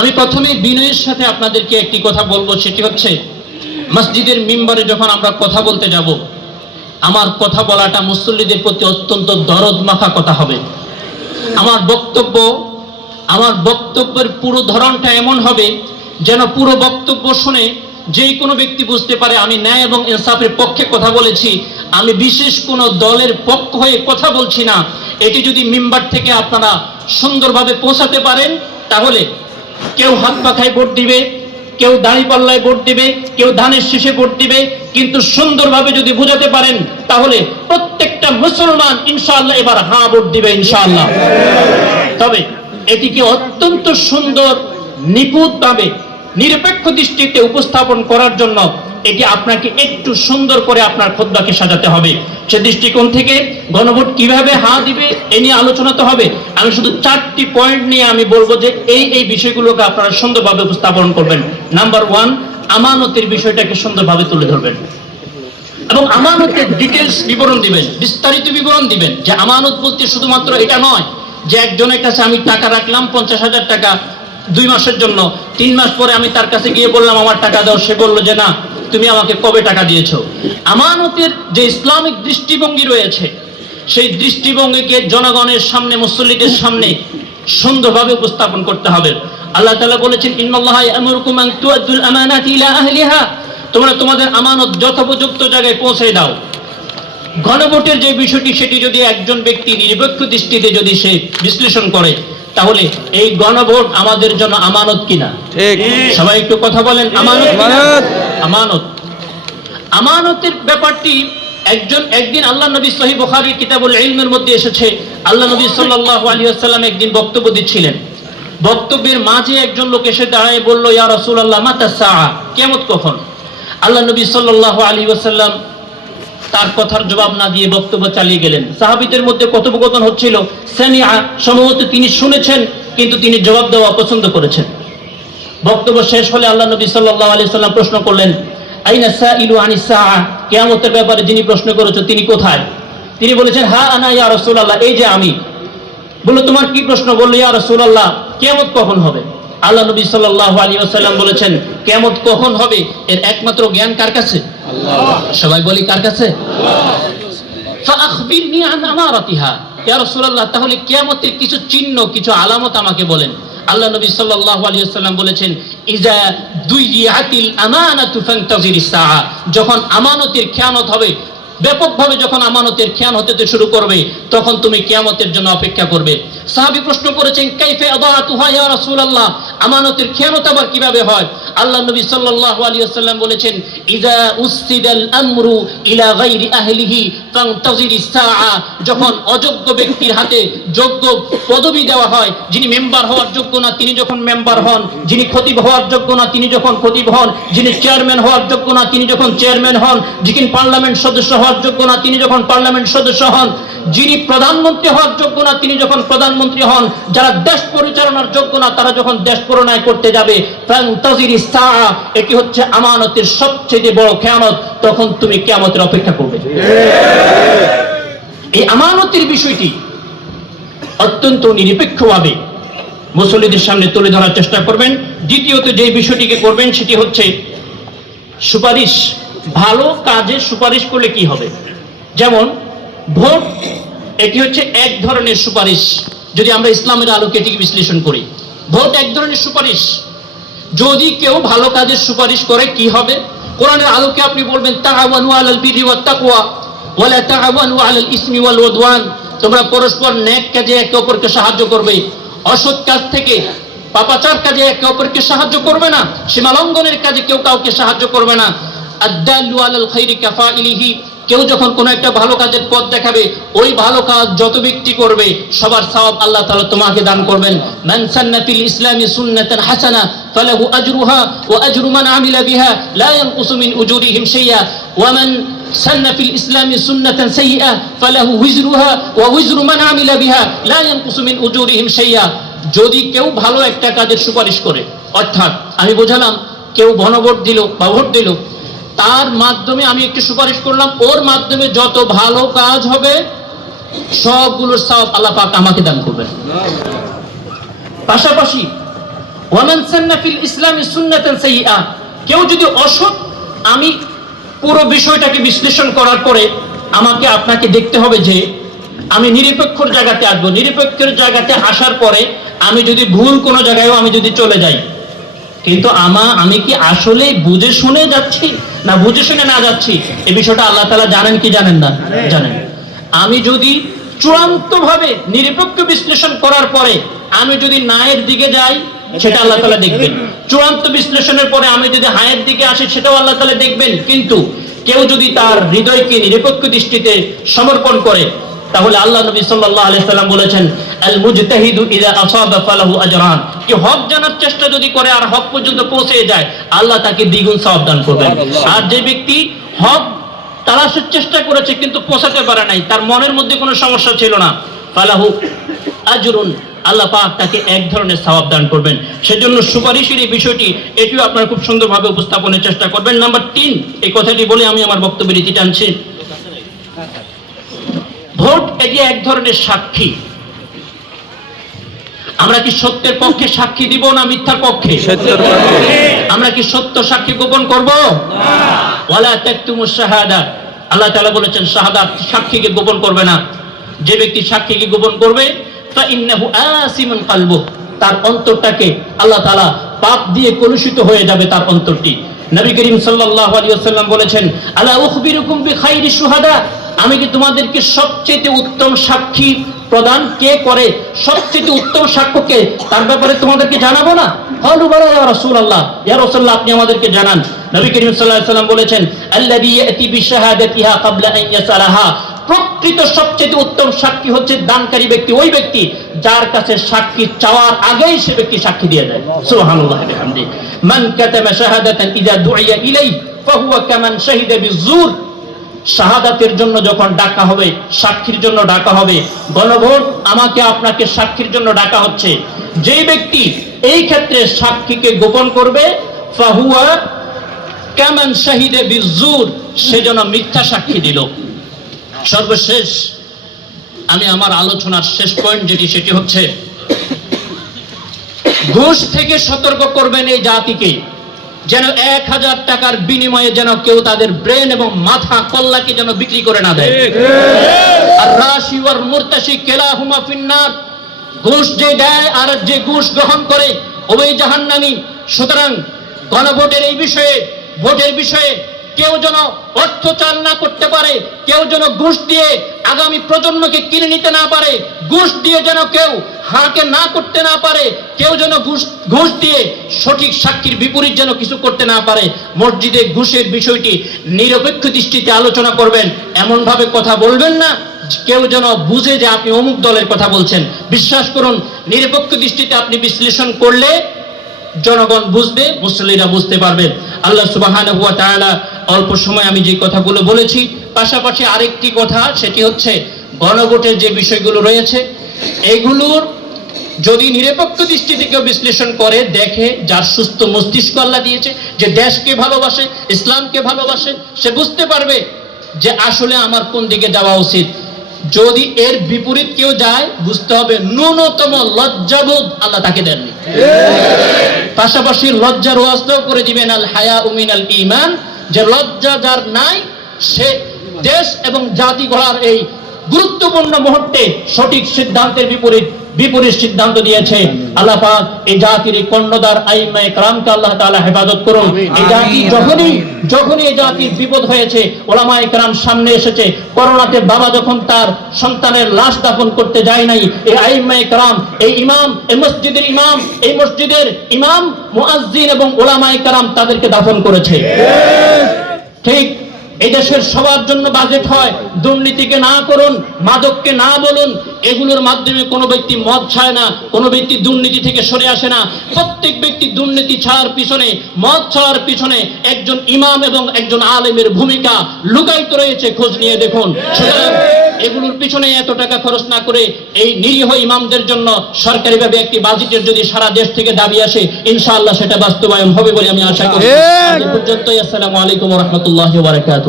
আমি প্রথমে বিনয়ের সাথে আপনাদেরকে একটি কথা বলবো, সেটি হচ্ছে মসজিদের মিম্বরে যখন আমরা কথা বলতে যাব, আমার কথা বলাটা মুসল্লিদের প্রতি অত্যন্ত দরদ মাখা কথা হবে। আমার বক্তব্যের পুরো ধরনটা এমন হবে যেন পুরো বক্তব্য শুনে যে কোনো ব্যক্তি বুঝতে পারে আমি ন্যায় এবং ইনসাফের পক্ষে কথা বলেছি, আমি বিশেষ কোনো দলের পক্ষ হয়ে কথা বলছি না। এটি যদি মিম্বার থেকে আপনারা সুন্দরভাবে পৌঁছাতে পারেন, তাহলে কেউ হাত পাখায় ভোট দিবে, কেউ দাঁড়িপাল্লায় ভোট দিবে, কেউ ধানের শীষে ভোট দিবে, কিন্তু সুন্দরভাবে যদি বুঝাতে পারেন তাহলে প্রত্যেকটা মুসলমান ইনশাআল্লাহ এবার হ্যাঁ ভোট দিবে ইনশাআল্লাহ। তবে এটিকে অত্যন্ত সুন্দর, নিখুঁতভাবে, নিরপেক্ষ দৃষ্টিতে উপস্থাপন করার জন্য এটি আপনাকে একটু সুন্দর করে আপনার খুতবাকে সাজাতে হবে। সে দৃষ্টিকোণ থেকে গণভোট কিভাবে হ্যাঁ দিবে এ নিয়ে আলোচনা তো হবে। আমি শুধু 4টি পয়েন্ট নিয়ে আমি বলবো যে এই বিষয়গুলোকে আপনারা সুন্দরভাবে উপস্থাপন করবেন। নাম্বার 1, আমানতের বিষয়টাকে সুন্দরভাবে তুলে ধরবেন এবং আমানতের ডিটেলস বিবরণ দিবেন, বিস্তারিত বিবরণ দিবেন যে আমানত বলতে শুধুমাত্র এটা নয় যে একজনের কাছে আমি টাকা রাখলাম 50,000 টাকা 2 মাসের জন্য, 3 মাস পরে আমি তার কাছে গিয়ে বললাম আমার টাকা দাও, সে বললো যে না তুমি আমাকে কবে টাকা দিয়েছো। আমানতের যে ইসলামিক দৃষ্টিভঙ্গি রয়েছে, সেই দৃষ্টিভঙ্গিকে জনগণের সামনে, মুসল্লিদের সামনে সুন্দরভাবে উপস্থাপন করতে হবে। আল্লাহ তাআলা বলেছেন ইন্নাল্লাহা ইয়া'মুরুকুম আন তু'আদ্দুল আমানাতি ইলা আহলিহা, তোমরা তোমাদের আমানত যথোপযুক্ত জায়গায় পৌঁছে দাও। গণভোটের যে বিষয়টি, সেটি যদি একজন ব্যক্তি নিরপেক্ষ দৃষ্টিতে যদি সে বিশ্লেষণ করে, তাহলে এই গণভোট আমাদের জন্য আমানত কিনা? ঠিক। সবাই একটু কথা বলেন, আমানত কিনা? আমানত। আমানতের ব্যাপারটি একদিন আল্লাহ নবী সহিহ বুখারীর কিতাবুল ইলমের মধ্যে এসেছে, আল্লাহ নবী সাল্লাল্লাহু আলাইহি ওয়াসাল্লাম একদিন বক্তব্য দিচ্ছিলেন। বক্তব্যের মাঝে একজন লোক এসে দাঁড়ায় বলল, ইয়া রাসূলুল্লাহ মাতা সাআ, কিয়ামত কখন? আল্লাহ নবী সাল্লাল্লাহু আলাইহি ওয়াসাল্লাম তার কথার জবাব না দিয়ে বক্তব্য চালিয়ে গেলেন। সাহাবীদের মধ্যে কথোপকথন হচ্ছিল, সামিআ, সম্ভবত তিনি শুনেছেন কিন্তু তিনি জবাব দেওয়া পছন্দ করেছেন। বক্তব্য শেষ হলে আল্লাহ নবী সাল্লাল্লাহু আলাইহি ওয়াসাল্লাম প্রশ্ন করলেন, আইনা সাইলু আনিস সাআ, কিয়ামতের ব্যাপারে যিনি প্রশ্ন করেছো তিনি কোথায়? তিনি বলেছেন, হা আনা ইয়া রাসূলুল্লাহ, এই যে আমি। বলল তোমার কি প্রশ্ন? বলল, ইয়া রাসূলুল্লাহ কিয়ামত কখন হবে? আল্লাহ নবী সাল্লাল্লাহু আলাইহি ওয়াসাল্লাম বলেছেন, কিয়ামত কখন হবে এর একমাত্র জ্ঞান কার কাছে? আল্লাহ। সবাই বলি কার কাছে? আল্লাহ। ফাআখবিরনি আন আমারাতিহা, ইয়া রাসূলুল্লাহ তাহলে কিয়ামতের কিছু চিহ্ন, কিছু আলামত আমাকে বলেন। আল্লাহ নবী সাল্লাল্লাহু আলাইহি ওয়াসাল্লাম বলেছেন, ইজা দুইয়াতিল আমানাতু ফান্তাজিরিস সাআ, যখন আমানতের খেয়ানত হবে, ব্যাপকভাবে যখন আমানতের খেয়ান হতে শুরু করবে, তখন তুমি কিয়ামতের জন্য অপেক্ষা করবে। সাহাবী প্রশ্ন করেছেন, কাইফা আদাতুহা ইয়া রাসূলুল্লাহ, আমানতের খেয়ানত আবার কিভাবে হয়? আল্লাহ নবী সাল্লাল্লাহু আলাইহি ওয়াসাল্লাম বলেছেন, ইজা উসিদাল আমরু ইলা গায়রি আহলিহি ফান্তাজিরিস সাআ, যখন অযোগ্য ব্যক্তির হাতে যোগ্য পদবি দেওয়া হয়, যিনি মেম্বার হওয়ার যোগ্য না তিনি যখন মেম্বার হন, যিনি খতিব হওয়ার যোগ্য না তিনি যখন খতিব হন, যিনি চেয়ারম্যান হওয়ার যোগ্য না তিনি যখন চেয়ারম্যান হন, যিনি পার্লামেন্ট সদস্য হওয়ার যোগ্য না তিনি যখন পার্লামেন্ট সদস্য হন, যিনি প্রধানমন্ত্রী হওয়ার যোগ্য না তিনি যখন প্রধানমন্ত্রী হন, যারা দেশ পরিচালনার যোগ্য না তারা যখন দেশ পরিচালনা করতে যাবে, ফান্তাজিরিস সাআ, এটি হচ্ছে আমানতের সবচেয়ে বড় খেয়ানত। তখন তুমি কিয়ামতের অপেক্ষা করবে। এই আমানতের বিষয়টি অত্যন্ত নিরপেক্ষভাবে মুসল্লিদের সামনে তুলে ধরার চেষ্টা করবেন। দ্বিতীয়ত যে বিষয়টিকে করবেন সেটি হচ্ছে সুপারিশ। ভালো কাজে সুপারিশ করলে কি হবে? যেমন ভোট, এটি হচ্ছে এক ধরনের সুপারিশ। যদি আমরা ইসলামের আলোকে এটিকে বিশ্লেষণ করি, ভোট এক ধরনের সুপারিশ। যদি কেউ ভালো কাজের সুপারিশ করে কি হবে? কোরআনের আলোকে আপনি বলবেন, তাআওয়ানু আলাল বিররি ওয়াত তাকওয়া ওয়া লা তাআওয়ানু আলাল ইসমি ওয়াল উদওয়ান, তোমরা পরস্পর নেক কাজে একে অপরকে সাহায্য করবে, অসৎ কাজ থেকে, পাপাচার কাজে একে অপরকে সাহায্য করবে না, সীমালঙ্ঘনের কাজে কেউ কাউকে সাহায্য করবে না। আদ-দাল্লু আলাল খায়রি কাফাইলিহি, কেউ যখন কোনো একটা ভালো কাজের পথ দেখাবে, ওই ভালো কাজ যত ব্যক্তি করবে সবার সওয়াব আল্লাহ তাআলা তোমাকে দান করবেন। মান সান্না ফিল ইসলামি সুন্নাতান হাসানা ফালাহু আজরুহা ওয়া আজরু মান আমিলা বিহা লা ইয়ানকুসু মিন উজুরিহিম শাইআ ওয়া মান সান্না ফিল ইসলামি সুন্নাতান সাইয়্যা ফালাহু উজরুহা ওয়া উজরু মান আমিলা বিহা লা ইয়ানকুসু মিন উজুরিহিম শাইআ। যদি কেউ ভালো একটা কাজের সুপারিশ করে, অর্থাৎ আমি বোঝালাম কেউ গণভোট দিল বা ভোট দিল, তার মাধ্যমে আমি একটি সুপারিশ করলাম, ওর মাধ্যমে যত ভালো কাজ হবে সবগুলোর সওয়াব আল্লাহ পাক আমাকে দান করবেন। পাশাপাশি ওয়ামান সান্না ফিল ইসলামি সুন্নাতান সাইয়্যা, কেউ যদি অসৎ, আমি পুরো বিষয়টাকে বিশ্লেষণ করার পরে আমাকে আপনাকে দেখতে হবে যে আমি নিরপেক্ষর জায়গাতে আসবো। নিরপেক্ষের জায়গাতে আসার পরে আমি যদি ভুল কোনো জায়গায়ও আমি যদি চলে যাই, কিন্তু আমি কি আসলে বুঝে শুনে যাচ্ছি না বুঝে শুনে না যাচ্ছি, এই বিষয়টা আল্লাহ তাআলা জানেন কি জানেন না? জানেন। আমি যদি চূড়ান্ত ভাবে নিরপেক্ষ বিশ্লেষণ করার পরে আমি যদি নায়ের দিকে যাই, সেটা আল্লাহ তাআলা দেখবেন। চূড়ান্ত বিশ্লেষণের পরে আমি যদি হায়ের দিকে আসি, সেটাও আল্লাহ তাআলা দেখবেন। কিন্তু কেউ যদি তার হৃদয়কে নিরপেক্ষ দৃষ্টিতে সমর্পণ করে, তাহলে আল্লাহ নবী সাল্লাল্লাহু আলাইহি সাল্লাম বলেছেন, আল মুজতাহিদু ইযা আসাবা ফালাহু আজরান, কি হক জানার চেষ্টা যদি করে আর হক পর্যন্ত পৌঁছে যায়, আল্লাহ তাকে দ্বিগুণ সওয়াব দান করবেন। আর যে ব্যক্তি হক তালাশের চেষ্টা করেছে কিন্তু পৌঁছাতে পারে নাই, তার মনের মধ্যে কোনো সমস্যা ছিল না, ফালাহু আজরুন, আল্লাহ পাক তাকে এক ধরনের সওয়াব দান করবেন। সেজন্য সুপারিশের এই বিষয়টি এটিও আপনারা খুব সুন্দরভাবে উপস্থাপনের চেষ্টা করবেন। নাম্বার 3, এই কথাটি বলে আমি আমার বক্তব্যের ইতি টানছি। ভোট এটি এক ধরনের সাক্ষী। আমরা কি সত্যের পক্ষে সাক্ষী দিব না মিথ্যার পক্ষে? আমরা কি সত্য সাক্ষী গোপন করব? ওয়ালা তাকতুমুশ শাহাদা, আল্লাহ তাআলা বলেছেন শাহাদাত, সাক্ষীকে গোপন করবে না। যে ব্যক্তি সাক্ষীকে গোপন করবে, ফাইন্নাহু আসিমুন কলবুহু, তার অন্তরটাকে আল্লাহ তাআলা পাপ দিয়ে কলুষিত হয়ে যাবে তার অন্তরটি। নবী করিম সাল্লাল্লাহু আলাইহি ওয়াসাল্লাম বলেছেন, আলা উখবিরুকুম বিখাইরিশ শুহাদা, আমি কি তোমাদেরকে সবচেয়ে উত্তম সাক্ষী প্রদান কে করে, সবচেয়ে উত্তম সাক্ষ্যকে, তার ব্যাপারে তোমাদেরকে জানাবো না? ক্বালু বালা ইয়া রাসূলুল্লাহ, ইয়া রাসূলুল্লাহ আপনি আমাদেরকে জানান। নবী করিম সাল্লাল্লাহু আলাইহি ওয়াসাল্লাম বলেছেন, আল্লাযী ইয়াতি বিশাহাদাতিহা ক্বাবলা আন ইয়াসালাহা, প্রকৃত সবচেয়ে উত্তম সাক্ষী হচ্ছে দানকারী ব্যক্তি, ওই ব্যক্তি যার কাছে সাক্ষী চাওয়ার আগেই সে ব্যক্তি সাক্ষী দিয়ে দেয়। সুবহানাল্লাহ ওয়া বিহামদিহি, মান কাতামা শাহাদাতান ইযা দুইয়া ইলাইহি ফাহুয়া কামান শাহিদা বিযুর, শাহাদাতের জন্য যখন ডাকা হবে, সাক্ষীর জন্য ডাকা হবে, গণভোট আমাকে আপনাকে সাক্ষীর জন্য ডাকা হচ্ছে, যে ব্যক্তি এই ক্ষেত্রে সাক্ষীকে গোপন করবে, ফাহুয়া কামান শাহিদা বিযুর, সে যেন মিথ্যা সাক্ষী দিল। সর্বশেষ আমি আমার আলোচনার শেষ পয়েন্ট যেটি, সেটি হচ্ছে ঘুষ থেকে সতর্ক করবেন এই জাতিকে, যেন 1000 টাকার বিনিময়ে যেন কেউ তাদের ব্রেন এবং মাথা কল্লাকে যেন বিক্রি করে না দেয়। আর রাশি ওয়ার মুরতাশি কিলাহুমা ফিন্নার, ঘুষ যে দেয় আর যে ঘুষ গ্রহণ করে ওই জাহান্নামী। সুতরাং গণভোটের এই বিষয়ে, ভোটের বিষয়ে কেউ যেন অর্থ চাল না করতে পারে, কেউ যেন ঘুষ দিয়ে আগামী প্রজন্মকে কিনে নিতে না পারে, ঘুষ দিয়ে যেন কেউ হাঁকে না করতে না পারে, কেউ যেন ঘুষ দিয়ে সঠিক সাক্ষীর বিপরীত যেন কিছু করতে না পারে। মসজিদে ঘুষের বিষয়টি নিরপেক্ষ দৃষ্টিতে আলোচনা করবেন, এমন ভাবে কথা বলবেন না কেউ যেন বুঝে যে আপনি অমুক দলের কথা বলছেন। বিশ্বাস করুন, নিরপেক্ষ দৃষ্টিতে আপনি বিশ্লেষণ করলে জনগণ বুঝবে, মুসল্লিরা বুঝতে পারবে। আল্লাহ সুবহানাহু ওয়া তাআলা অল্প সময় আমি যে কথাগুলো বলেছি, পাশাপাশি আরেকটি কথা, সেটি হচ্ছে গণভোটের যে বিষয়গুলো রয়েছে, এগুলোর যদি নিরপেক্ষ দৃষ্টি থেকে বিশ্লেষণ করে, দেখে, যার সুস্থ মস্তিষ্ক আল্লাহ দিয়েছে, যে দেশকে ভালোবাসে, ইসলামকে ভালোবাসে, সে বুঝতে পারবে যে আসলে আমার কোন দিকে যাওয়া উচিত। যদি এর বিপরীত কেউ যায়, বুঝতে হবে ন্যূনতম লজ্জাবোধ আল্লাহ তাকে দেননি। পাশাপাশি লজ্জার ওয়াজটাও করে দিবেন, আল হায়াউ মিনাল ঈমান, যে লজ্জা যার নাই সে দেশ এবং জাতি গড়ার এই গুরুত্বপূর্ণ মুহূর্তে সঠিক সিদ্ধান্তের বিপরীত সিদ্ধান্ত দিয়েছে। আল্লাহ পাক এই জাতির কর্ণধার আইম্মায়ে কেরামকে আল্লাহ তাআলা হেফাজত করুন। এই জাতি যখনই এই জাতির বিপদ হয়েছে, ওলামায়ে কেরাম সামনে এসেছে। করোনাতে বাবা যখন তার সন্তানের লাশ দাফন করতে যায় নাই, এই আইম্মায়ে কেরাম, এই ইমাম, এই মসজিদের ইমাম, এই মসজিদের ইমাম, মুয়াজ্জিন এবং ওলামায়ে কেরাম তাদেরকে দাফন করেছে। ঠিক এই দেশের সবার জন্য বাজেট হয়, দুর্নীতিকে না করুন, মাদককে না বলুন, এগুলোর মাধ্যমে কোনো ব্যক্তি মদ ছায় না, কোনো ব্যক্তি দুর্নীতি থেকে সরে আসে না। প্রত্যেক ব্যক্তি দুর্নীতি ছাড়ার পিছনে, মদ ছাড়ার পিছনে একজন ইমাম এবং একজন আলেমের ভূমিকা লুকায়িত রয়েছে, খোঁজ নিয়ে দেখুন। সুতরাং এগুলোর পিছনে এত টাকা খরচ না করে এই নিরীহ ইমামদের জন্য সরকারিভাবে একটি বাজেটের যদি সারা দেশ থেকে দাবি আসে, ইনশাআল্লাহ সেটা বাস্তবায়ন হবে বলে আমি আশা করি। আজ পর্যন্তই। আসসালামু আলাইকুম ওয়া রাহমাতুল্লাহি ওয়া বারাকাতুহু।